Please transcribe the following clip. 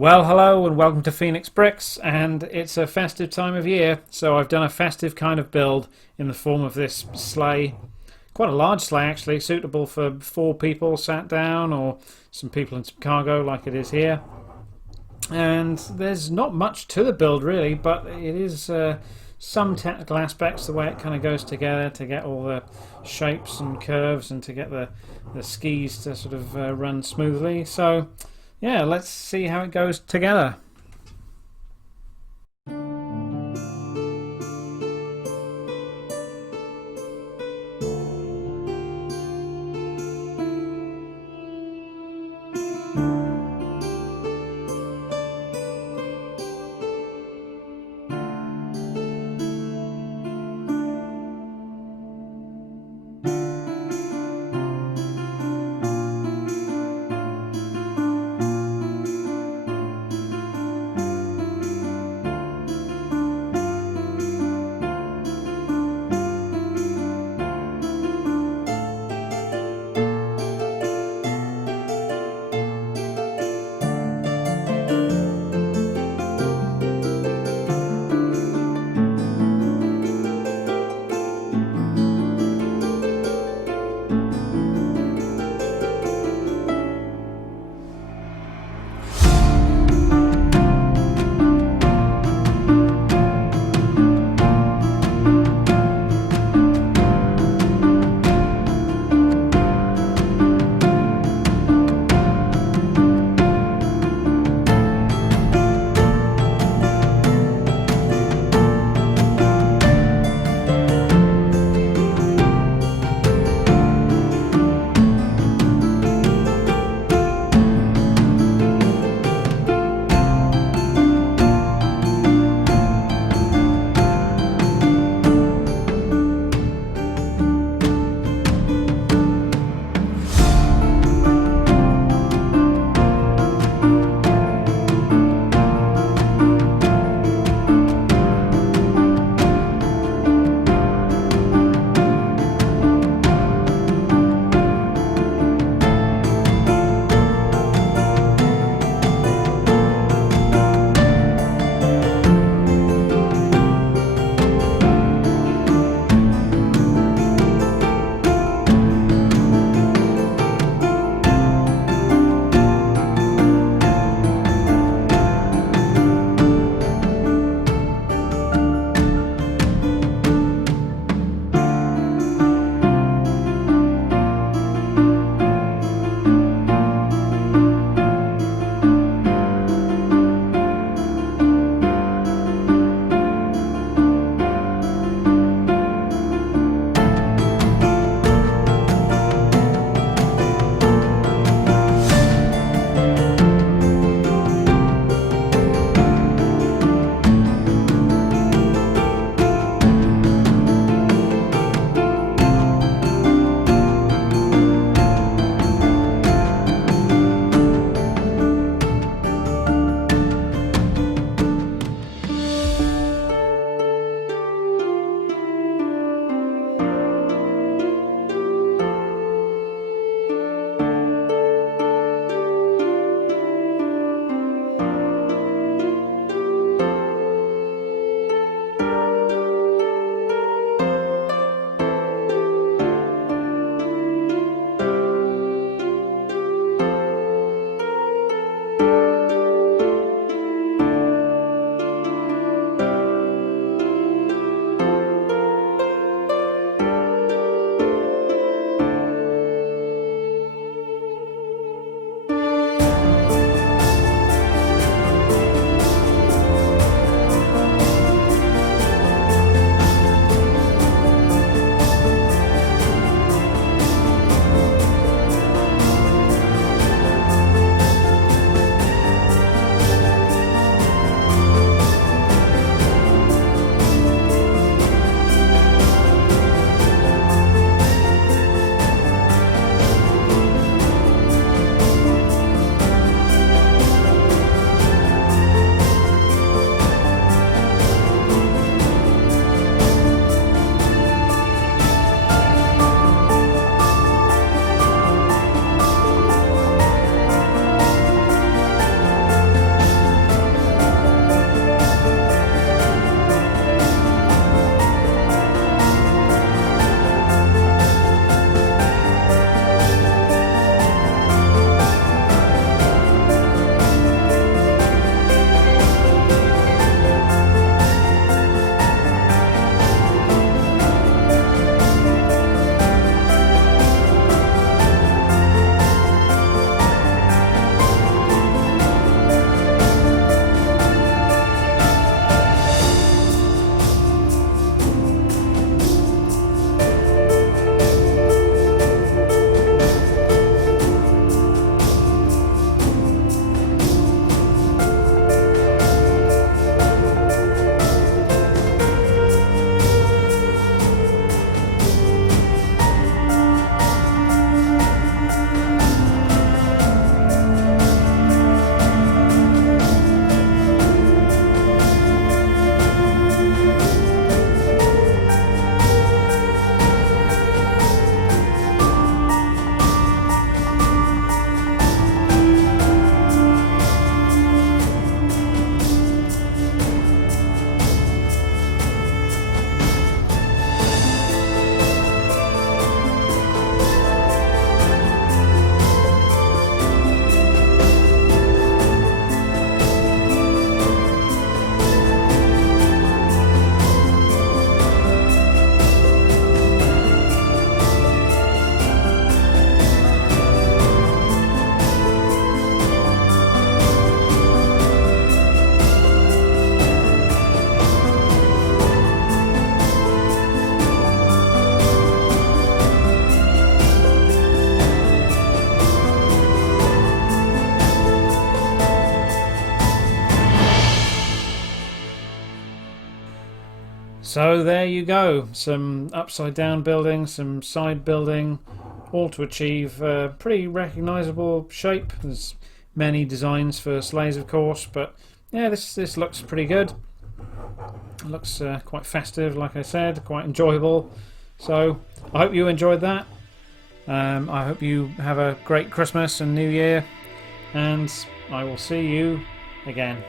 Well, hello and welcome to Phoenix Bricks, and it's a festive time of year, so I've done a festive kind of build in the form of this sleigh. Quite a large sleigh actually, suitable for 4 people sat down or some people in some cargo like it is here. And there's not much to the build really, but it is some technical aspects, the way it kind of goes together to get all the shapes and curves and to get the skis to sort of run smoothly. So yeah, let's see how it goes together. So there you go, some upside down building, some side building, all to achieve a pretty recognisable shape. There's many designs for sleighs, of course, but yeah, this looks pretty good. It looks quite festive, like I said, quite enjoyable. So I hope you enjoyed that. I hope you have a great Christmas and New Year, and I will see you again.